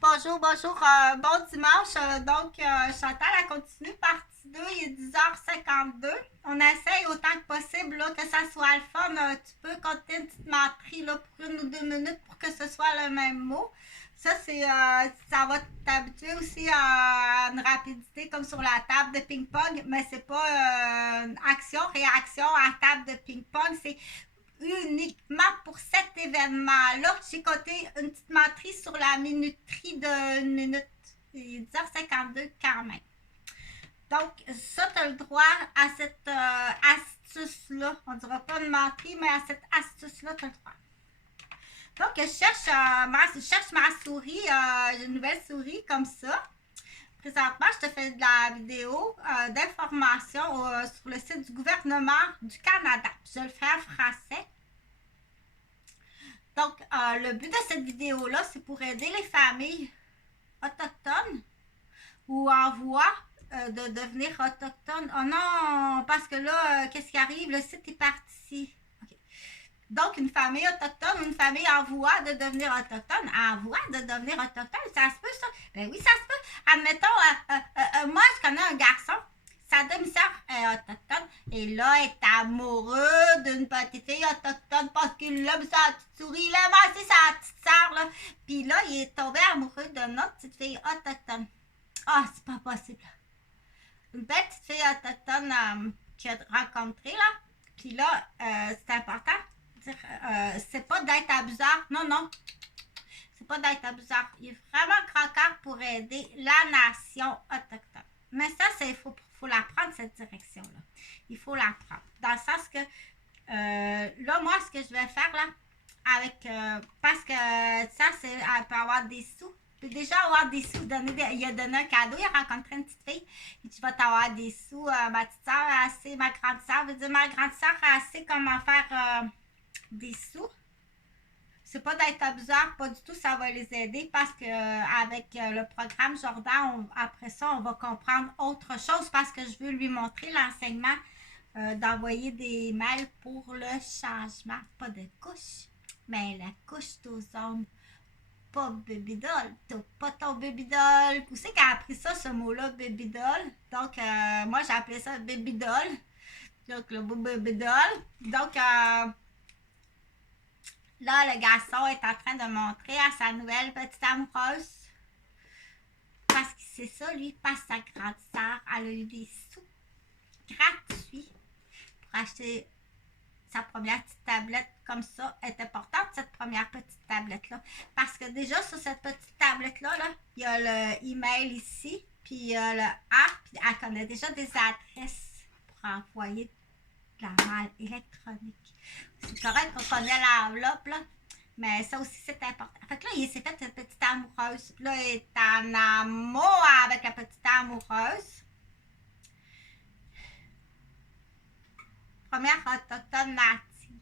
Bonjour, bonjour, bon dimanche. Chantal, elle continue partie 2, il est 10h52. On essaye autant que possible là, que ça soit le fun. Tu peux compter une petite menterie là, pour 1 ou 2 minutes pour que ce soit le même mot. Ça va t'habituer aussi à une rapidité comme sur la table de ping-pong, mais c'est pas action-réaction à table de ping-pong, c'est uniquement pour cet événement-là. J'ai coté une petite menterie sur la minuterie de 1 minute. Il est 10h52 quand même. Donc, ça, tu as le droit à cette astuce-là. On ne dira pas une menterie, mais à cette astuce-là, tu as le droit. Donc, je cherche ma souris, j'ai une nouvelle souris comme ça. Présentement, je te fais de la vidéo d'information sur le site du gouvernement du Canada. Je le fais en français. Donc, le but de cette vidéo-là, c'est pour aider les familles autochtones ou en voie de devenir autochtones. Oh non, parce que là, qu'est-ce qui arrive? Le site est parti. Okay. Donc, une famille autochtone ou une famille en voie de devenir autochtone. En voie de devenir autochtone, ça se peut ça? Ben oui, ça se peut. Admettons, moi, je connais un garçon. Sa demi-sœur est autochtone et là, est amoureux d'une petite fille autochtone parce qu'il aime sa petite souris. Il aime aussi sa petite sœur, là. Puis là, il est tombé amoureux d'une autre petite fille autochtone. Ah, c'est pas possible. Une belle petite fille autochtone qu'il a rencontrée, là. Puis là, c'est important de dire, c'est pas d'être abuseur. Non, non. C'est pas d'être abuseur. Il est vraiment croqueur pour aider la nation autochtone. Mais ça, il faut la prendre, cette direction-là. Il faut la prendre. Dans le sens que, là, moi, ce que je vais faire, là, parce que ça, elle peut avoir des sous. Tu peux déjà avoir des sous. Il a donné un cadeau, il a rencontré une petite fille. Et tu vas t'avoir des sous. Ma petite soeur, ma grande soeur, veut dire ma grande soeur, sait comment faire des sous. C'est pas d'être abuseur, pas du tout, ça va les aider parce que avec le programme Jordan, après ça, on va comprendre autre chose parce que je veux lui montrer l'enseignement d'envoyer des mails pour le changement. Pas de couche, mais la couche aux hommes. Pas baby doll, t'as pas ton baby doll. Où c'est qu'elle a appris ça, ce mot-là, baby doll? Donc, moi, j'ai appelé ça baby doll. Donc, le baby doll. Donc, là, le garçon est en train de montrer à sa nouvelle petite amoureuse. Parce que c'est ça, lui, parce que sa grande sœur, elle a eu des sous gratuits pour acheter sa première petite tablette comme ça. Elle est importante, cette première petite tablette-là. Parce que déjà, sur cette petite tablette-là, là, il y a le email ici, puis il y a le app, puis elle connaît déjà des adresses pour envoyer de la malle électronique. C'est correct qu'on connaît l'enveloppe, là, mais ça aussi, c'est important. Fait que là, il s'est fait cette petite amoureuse. Puis là, il est en amour avec la petite amoureuse. Première autochtone native.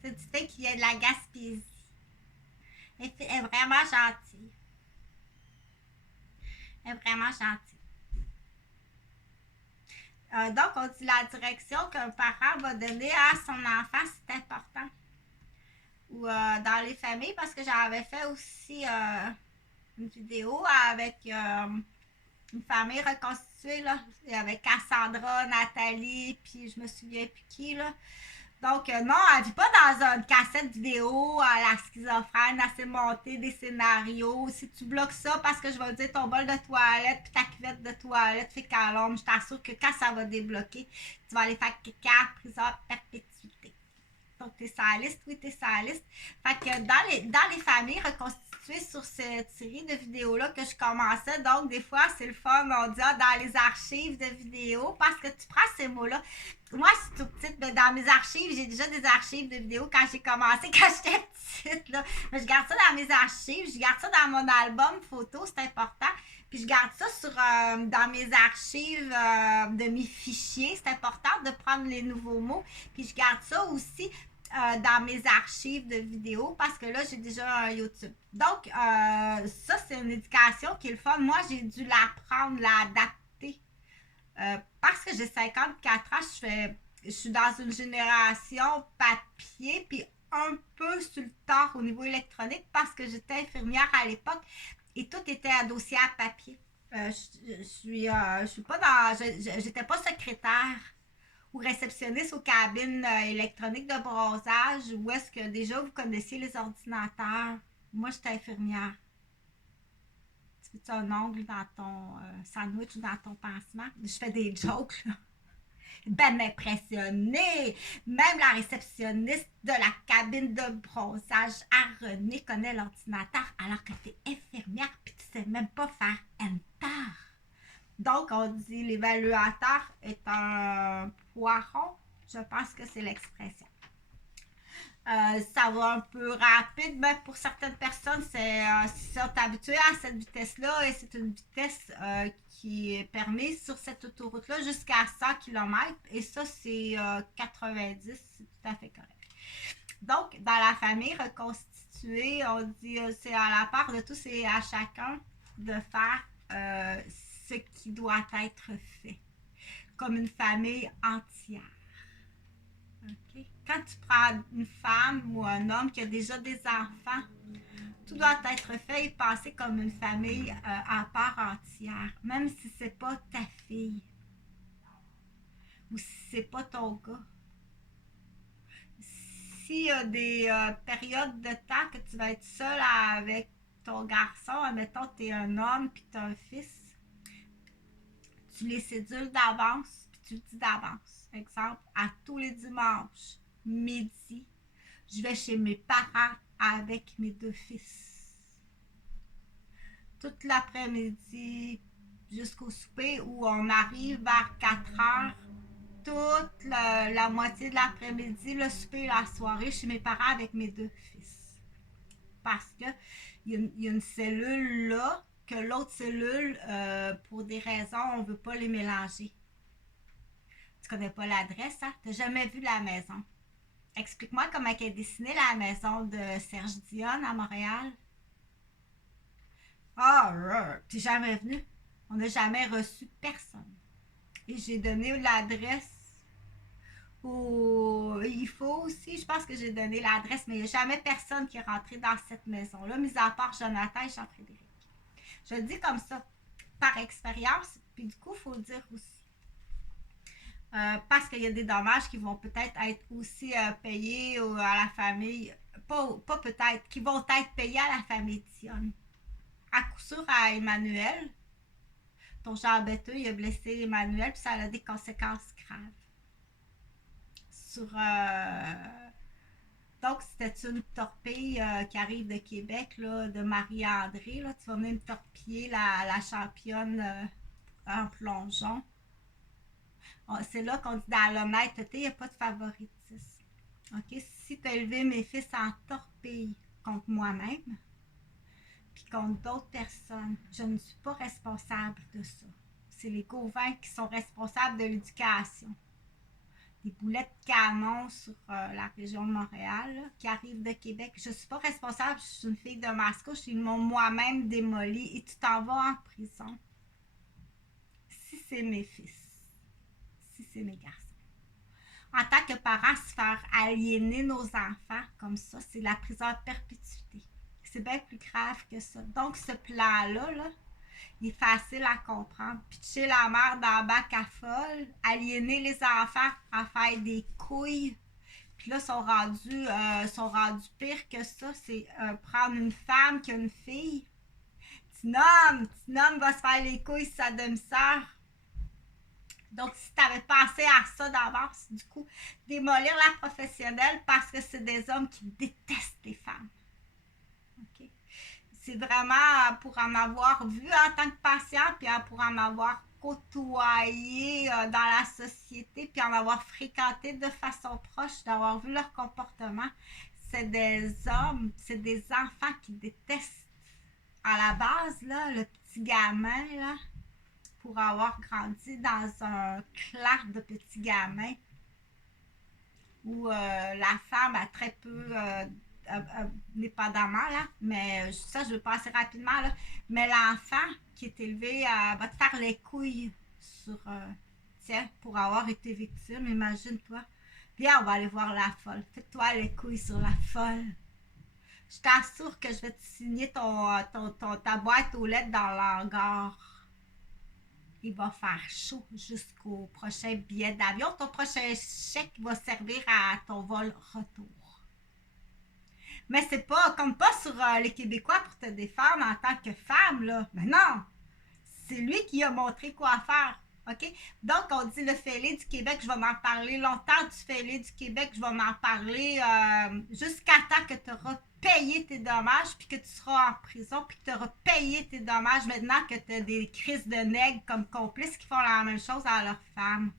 C'est une petite fille qui vient de la Gaspésie. Elle est vraiment gentille. Elle est vraiment gentille. Donc, on dit la direction qu'un parent va donner à son enfant, c'est important. Ou dans les familles, parce que j'avais fait aussi une vidéo avec une famille reconstituée, là, avec Cassandra, Nathalie, puis je me souviens plus qui, là. Donc, non, elle vit pas dans une cassette vidéo à la schizophrène, à se monter des scénarios. Si tu bloques ça, parce que je vais te dire ton bol de toilette puis ta cuvette de toilette fait qu'à l'ombre, je t'assure que quand ça va débloquer, tu vas aller faire caca, prison à perpétuité. Donc, t'es sur la liste, oui, t'es sur la liste. Fait que dans les familles reconstituées sur cette série de vidéos-là que je commençais, donc des fois, c'est le fun, on dit dans les archives de vidéos, parce que tu prends ces mots-là. Moi, je suis tout petite, mais dans mes archives, j'ai déjà des archives de vidéos quand j'ai commencé, quand j'étais petite, là. Mais je garde ça dans mes archives, je garde ça dans mon album photo, c'est important. Puis je garde ça dans mes archives de mes fichiers. C'est important de prendre les nouveaux mots. Puis je garde ça aussi dans mes archives de vidéos parce que là, j'ai déjà un YouTube. Donc, ça, c'est une éducation qui est le fun. Moi, j'ai dû l'apprendre, l'adapter. Parce que j'ai 54 ans, je suis dans une génération papier, puis un peu sur le tard au niveau électronique parce que j'étais infirmière à l'époque et tout était adossé à papier. Je suis pas dans. J'étais pas secrétaire ou réceptionniste aux cabines électroniques de bronzage où est-ce que déjà vous connaissiez les ordinateurs. Moi, j'étais infirmière. Tu fais un ongle dans ton sandwich ou dans ton pansement? Je fais des jokes, là. Ben m'impressionner. Même la réceptionniste de la cabine de bronzage à René connaît l'ordinateur alors que tu es infirmière puis tu sais même pas faire Enter. Donc, on dit l'évaluateur est un poiron. Je pense que c'est l'expression. Ça va un peu rapide, mais pour certaines personnes, si sont habituées à cette vitesse-là et c'est une vitesse qui est permise sur cette autoroute-là jusqu'à 100 km et ça, c'est 90, c'est tout à fait correct. Donc, dans la famille reconstituée, on dit c'est à la part de tous et à chacun de faire ce qui doit être fait, comme une famille entière. Okay. Quand tu prends une femme ou un homme qui a déjà des enfants, tout doit être fait et passé comme une famille à part entière, même si c'est pas ta fille ou si c'est pas ton gars. S'il y a des périodes de temps que tu vas être seule avec ton garçon, admettons tu es un homme puis tu as un fils, tu les cédules d'avance puis tu le dis d'avance. Exemple, à tous les dimanches, midi, je vais chez mes parents avec mes deux fils. Toute l'après-midi jusqu'au souper où on arrive vers 4 heures. Toute la moitié de l'après-midi, le souper et la soirée chez mes parents avec mes deux fils. Parce que il y a une cellule là que l'autre cellule, pour des raisons, on ne veut pas les mélanger. Tu connais pas l'adresse, hein? Tu n'as jamais vu la maison. Explique-moi comment elle est dessinée la maison de Serge Dionne à Montréal. Ah, t'es jamais venu. On n'a jamais reçu personne. Et j'ai donné l'adresse où il faut aussi. Je pense que j'ai donné l'adresse, mais il n'y a jamais personne qui est rentré dans cette maison-là, mis à part Jonathan et Jean-Frédéric. Je le dis comme ça, par expérience, puis du coup, il faut le dire aussi. Parce qu'il y a des dommages qui vont peut-être être aussi payés à la famille, pas peut-être, qui vont être payés à la famille Dionne. À coup sûr à Emmanuel, ton Jean Betteux, il a blessé Emmanuel, puis ça a des conséquences graves. Sur. Donc, c'était une torpille qui arrive de Québec, là, de Marie-André. Là. Tu vas venir me torpiller la championne en plongeon. C'est là qu'on dit dans l'honnêteté, il n'y a pas de favoritisme. Okay? Si tu as élevé mes fils en torpille contre moi-même, puis contre d'autres personnes, je ne suis pas responsable de ça. C'est les Gauvin qui sont responsables de l'éducation. Des boulets de canon sur la région de Montréal là, qui arrivent de Québec. Je ne suis pas responsable, je suis une fille de Mascouche, ils m'ont moi-même démoli et tu t'en vas en prison. Si c'est mes fils, si c'est mes garçons. En tant que parents, se faire aliéner nos enfants comme ça, c'est la prison à perpétuité. C'est bien plus grave que ça. Donc, ce plan-là, là, il est facile à comprendre. Pitcher la mère dans le bac à folle, aliéner les enfants à faire des couilles. Puis là, sont rendus pire que ça. C'est prendre une femme qui a une fille. Petit homme va se faire les couilles sa demi-sœur. Donc, si tu avais pensé à ça d'avance, du coup, démolir la professionnelle parce que c'est des hommes qui détestent les femmes. OK? C'est vraiment pour en avoir vu en tant que patient, puis pour en avoir côtoyé dans la société, puis en avoir fréquenté de façon proche, d'avoir vu leur comportement. C'est des hommes, c'est des enfants qui détestent à la base, là, le petit gamin, là, pour avoir grandi dans un clan de petits gamins où la femme a très peu dépendamment, là, mais ça, je vais passer rapidement, là. Mais l'enfant qui est élevé va te faire les couilles sur, tiens, pour avoir été victime, imagine-toi. Viens, on va aller voir la folle. Fais-toi les couilles sur la folle. Je t'assure que je vais te signer ta boîte aux lettres dans l'hangar. Il va faire chaud jusqu'au prochain billet d'avion. Ton prochain chèque va servir à ton vol retour. Mais c'est pas comme pas sur les Québécois pour te défendre en tant que femme, là. Mais non! C'est lui qui a montré quoi faire. OK? Donc, on dit le fêlé du Québec, je vais m'en parler longtemps du fêlé du Québec, je vais m'en parler jusqu'à temps que tu auras payé tes dommages, puis que tu seras en prison, puis que tu auras payé tes dommages maintenant que tu as des crises de nègres comme complices qui font la même chose à leurs femmes.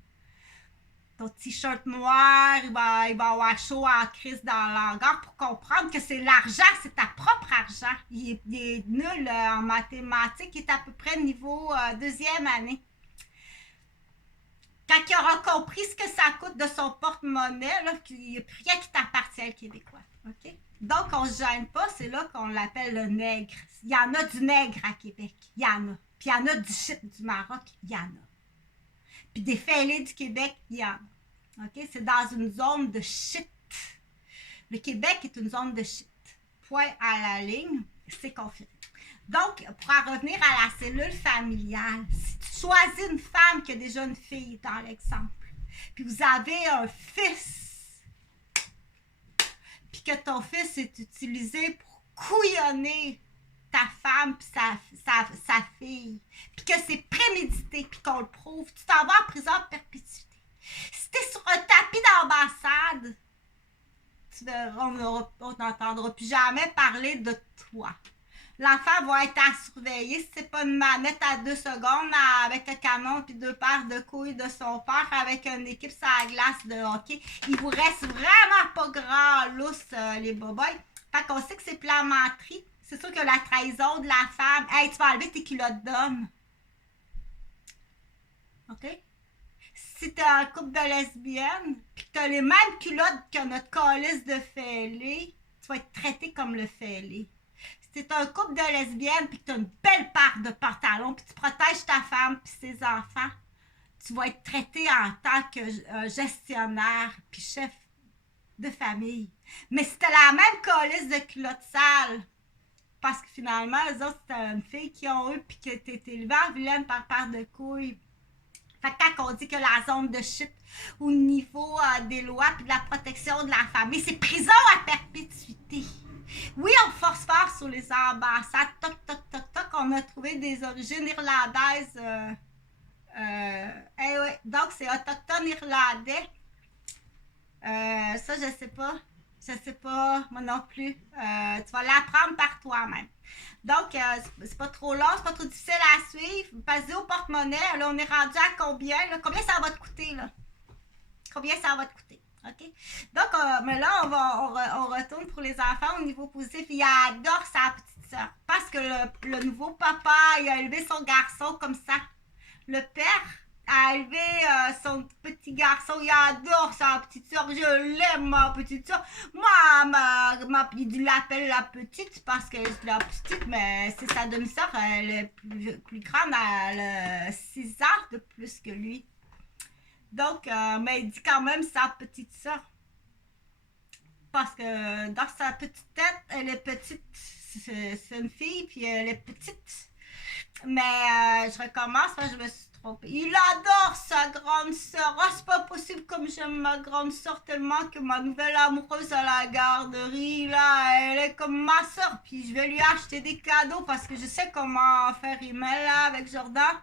Ton t-shirt noir, il va avoir chaud en crise dans l'hangar pour comprendre que c'est l'argent, c'est ta propre argent. Il est nul en mathématiques, il est à peu près niveau deuxième année. Quand il aura compris ce que ça coûte de son porte-monnaie, là, il n'y a plus rien qui t'appartient, le Québécois. OK? Donc, on ne se gêne pas, c'est là qu'on l'appelle le nègre. Il y en a du nègre à Québec, il y en a. Puis il y en a du shit du Maroc, il y en a. Puis des fêlés du Québec, il y en a. OK? C'est dans une zone de shit. Le Québec est une zone de shit. Point à la ligne, c'est confirmé. Donc, pour en revenir à la cellule familiale, si tu choisis une femme qui a déjà une fille, dans l'exemple, puis vous avez un fils, puis que ton fils est utilisé pour couillonner ta femme puis sa fille, puis que c'est prémédité, puis qu'on le prouve, tu t'en vas en prison à perpétuité. Si t'es sur un tapis d'ambassade, on n'entendra plus jamais parler de toi. L'enfant va être à surveiller. Si c'est pas une manette à 2 secondes avec un canon puis 2 paires de couilles de son père avec une équipe sur la glace de hockey, il vous reste vraiment pas grand lousse, les boboys. Fait qu'on sait que c'est plein menterie. C'est sûr que la trahison de la femme, hey, tu vas enlever tes culottes d'homme. OK? Si t'as un couple de lesbiennes, pis que t'as les mêmes culottes que notre calice de fêlé, tu vas être traité comme le fêlé. Si t'es un couple de lesbiennes, pis que t'as une belle paire de pantalons, pis tu protèges ta femme pis ses enfants, tu vas être traité en tant que gestionnaire pis chef de famille. Mais si t'as la même calice de culottes sales, parce que finalement, les autres, c'était une fille qui ont eu pis que t'es élevée en vilaine par paire de couilles. Fait que quand on dit que la zone de shit au niveau des lois et de la protection de la famille, c'est prison à perpétuité. Oui, on force fort sur les ambassades. Toc, toc, toc, toc. On a trouvé des origines irlandaises. Ouais. Donc, c'est autochtone irlandais. Ça, je sais pas. Je sais pas, moi non plus. Tu vas l'apprendre par toi-même. Donc, c'est pas trop long, c'est pas trop difficile à suivre. Passez au porte-monnaie. Là, on est rendu à combien? Là? Combien ça va te coûter? Là? Combien ça va te coûter? OK? Donc, mais là, on retourne pour les enfants au niveau positif. Il adore sa petite soeur. Parce que le nouveau papa, il a élevé son garçon comme ça. Le père a élevé son petit garçon. Il adore sa petite soeur. Je l'aime, ma petite soeur. Moi, il l'appelle la petite parce que c'est la petite, mais c'est sa demi-soeur. Elle est plus grande. Elle a 6 ans de plus que lui. Donc, mais il dit quand même sa petite soeur. Parce que dans sa petite tête, elle est petite. C'est une fille, puis elle est petite. Mais je recommence, je me suis trompée. Il adore sa grande sœur. Oh, c'est pas possible comme j'aime ma grande sœur tellement que ma nouvelle amoureuse à la garderie, là, elle est comme ma sœur. Puis je vais lui acheter des cadeaux parce que je sais comment faire email là avec Jordan.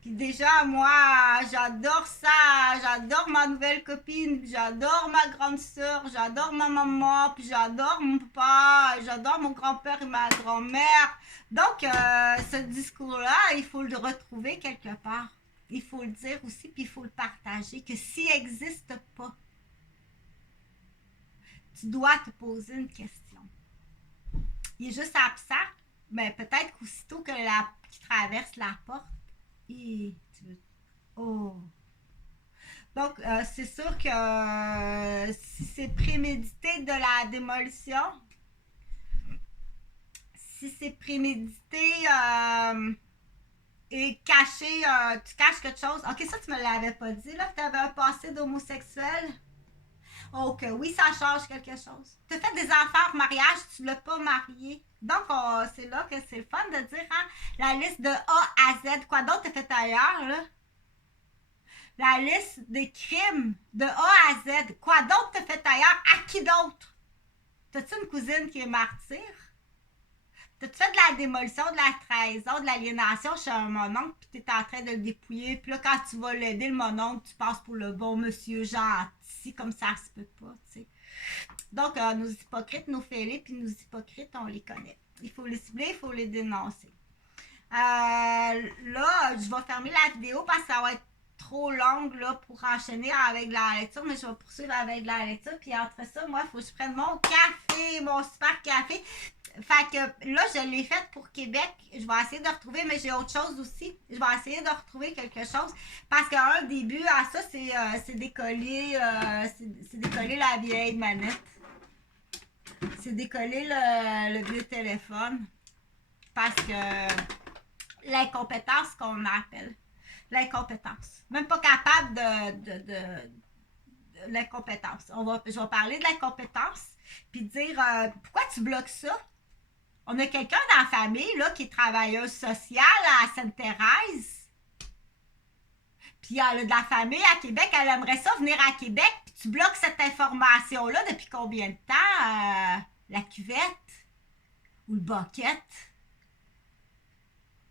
Puis déjà, moi, j'adore ça. J'adore ma nouvelle copine. J'adore ma grande sœur. J'adore ma maman. Puis j'adore mon papa. J'adore mon grand-père et ma grand-mère. Donc, ce discours-là, il faut le retrouver quelque part. Il faut le dire aussi, puis il faut le partager. Que s'il n'existe pas, tu dois te poser une question. Il est juste absent, mais peut-être qu'aussitôt qu'il traverse la porte, oh. Donc, c'est sûr que si c'est prémédité de la démolition, si c'est prémédité et caché, tu caches quelque chose. Ok, ça, tu me l'avais pas dit, là, que tu avais un passé d'homosexuel. Oh que oui, ça change quelque chose. Tu as fait des enfants pour mariage, tu ne l'as pas marié. Donc, c'est là que c'est le fun de dire, hein, la liste de A à Z. Quoi d'autre tu as fait ailleurs, là? La liste des crimes de A à Z. Quoi d'autre tu as fait ailleurs? À qui d'autre? T'as-tu une cousine qui est martyre? T'as-tu fait de la démolition, de la trahison, de l'aliénation chez un mononcle, puis t'es en train de le dépouiller, puis là, quand tu vas l'aider, le mononcle, tu passes pour le bon monsieur gentil, comme ça se peut pas, tu sais. Donc, nos hypocrites, nos fêlés, puis nos hypocrites, on les connaît. Il faut les cibler, il faut les dénoncer. Là, je vais fermer la vidéo parce que ça va être trop longue là, pour enchaîner avec la lecture, mais je vais poursuivre avec la lecture. Puis entre ça, moi, il faut que je prenne mon café, mon super café. Fait que là, je l'ai faite pour Québec. Je vais essayer de retrouver, mais j'ai autre chose aussi. Je vais essayer de retrouver quelque chose. Parce qu'un début à ça, c'est décoller, c'est décoller la vieille manette. C'est décoller le vieux téléphone. Parce que l'incompétence qu'on appelle. L'incompétence. Même pas capable de l'incompétence. Je vais parler de l'incompétence, puis dire pourquoi tu bloques ça? On a quelqu'un dans la famille là, qui est travailleuse sociale à Sainte-Thérèse. Puis elle a de la famille à Québec, elle aimerait ça venir à Québec, puis tu bloques cette information-là depuis combien de temps? La cuvette ou le bucket?